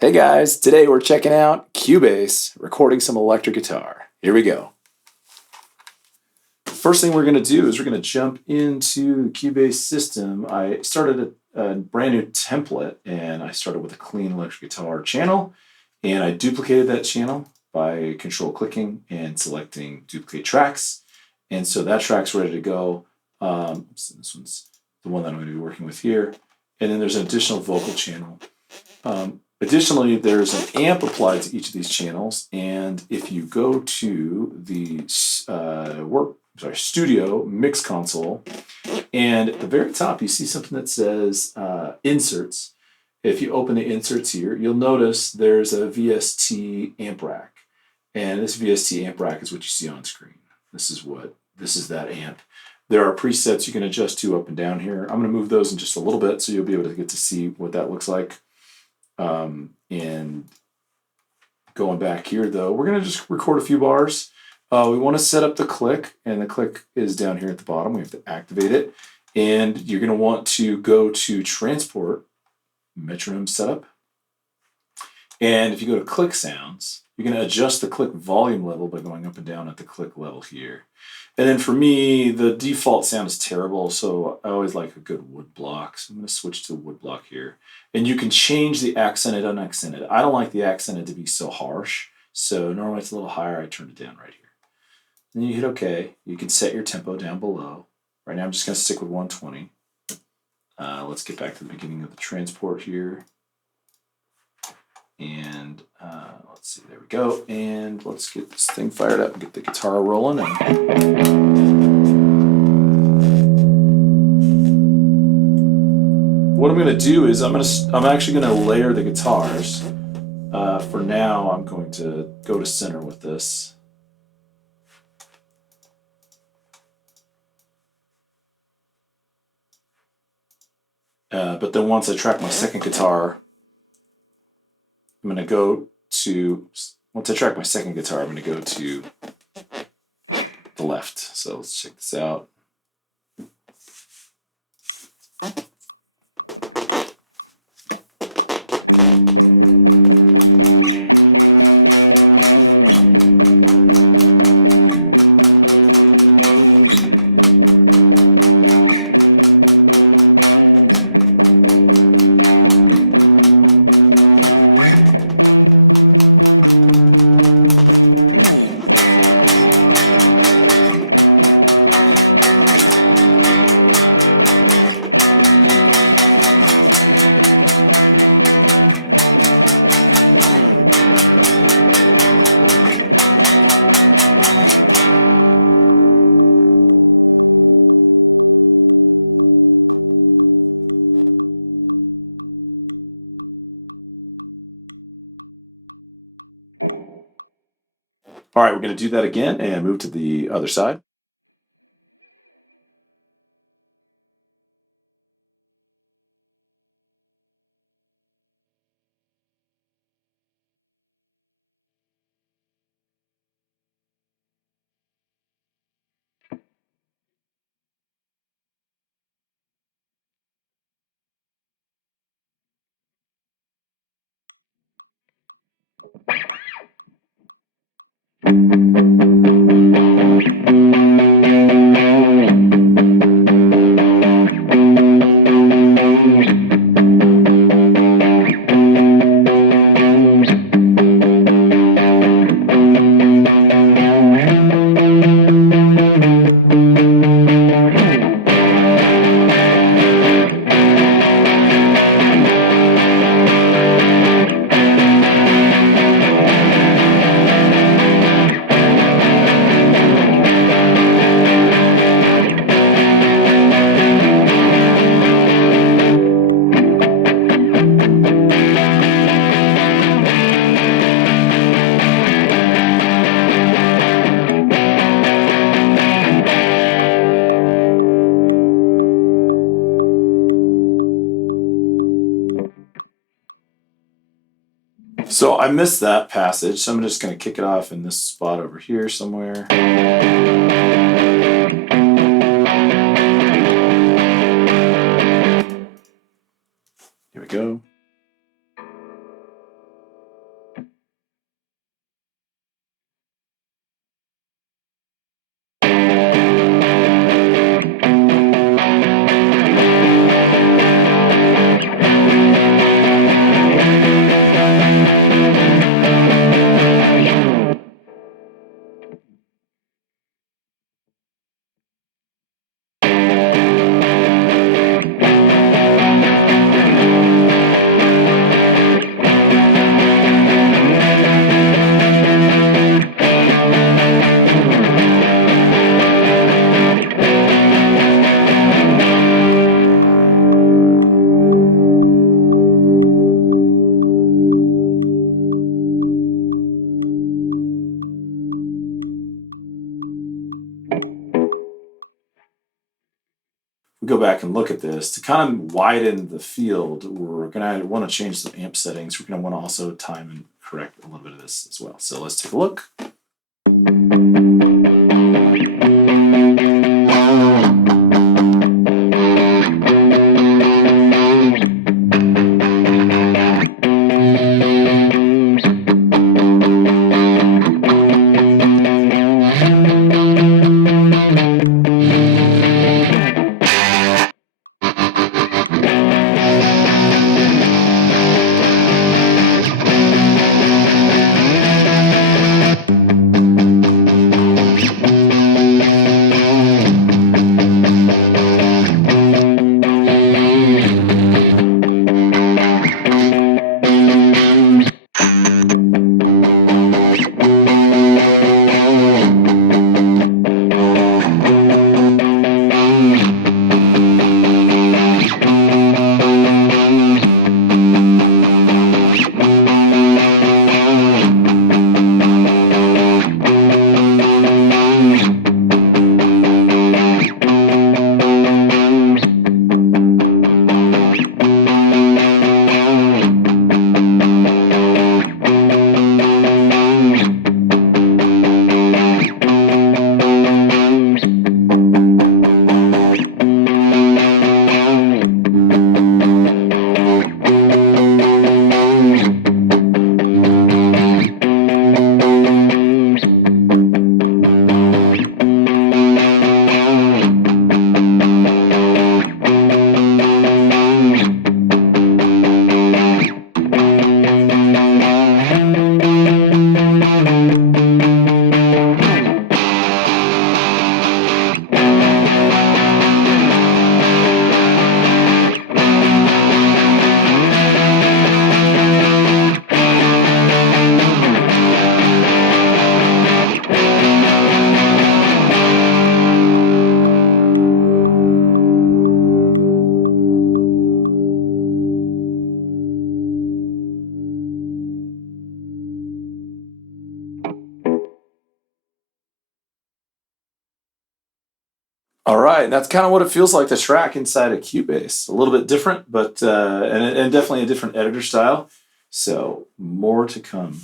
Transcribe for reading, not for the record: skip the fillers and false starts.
Hey guys, today we're checking out Cubase, recording some electric guitar. Here we go. First thing we're going to do is we're going to jump into the Cubase system. I started a brand new template and I started with a clean electric guitar channel, and I duplicated that channel by control clicking and selecting duplicate tracks. And so that track's ready to go. So this one's the one that I'm going to be working with here. And then there's an additional vocal channel. Additionally, there's an amp applied to each of these channels, and if you go to the Studio Mix Console, and at the very top you see something that says Inserts. If you open the inserts here, you'll notice there's a VST amp rack, and this VST amp rack is what you see on screen. This is that amp. There are presets you can adjust to up and down here. I'm going to move those in just a little bit so you'll be able to get to see what that looks like. And going back here though, we're going to just record a few bars. We want to set up the click, and the click is down here at the bottom. We have to activate it, and you're going to want to go to transport metronome setup. And if you go to click sounds, you're going to adjust the click volume level by going up and down at the click level here. And then for me, the default sound is terrible, so I always like a good wood block. So I'm going to switch to wood block here. And you can change the accented, unaccented. I don't like the accented to be so harsh, so normally it's a little higher. I turn it down right here. Then you hit OK. You can set your tempo down below. Right now I'm just going to stick with 120. Let's get back to the beginning of the transport here. And let's see, there we go. And let's get this thing fired up and get the guitar rolling. What I'm going to do is I'm actually going to layer the guitars. For now, I'm going to go to center with this. But then once I track my second guitar, once I track my second guitar, I'm going to go to the left. So let's check this out. All right, we're going to do that again and move to the other side. So I missed that passage, so I'm just going to kick it off in this spot over here somewhere. Here we go. go back and look at this, to kind of widen the field, we're going to want to change some amp settings. We're going to want to also time and correct a little bit of this as well. So let's take a look. All right, and that's kind of what it feels like to track inside of Cubase. A little bit different, but and definitely a different editor style. So more to come.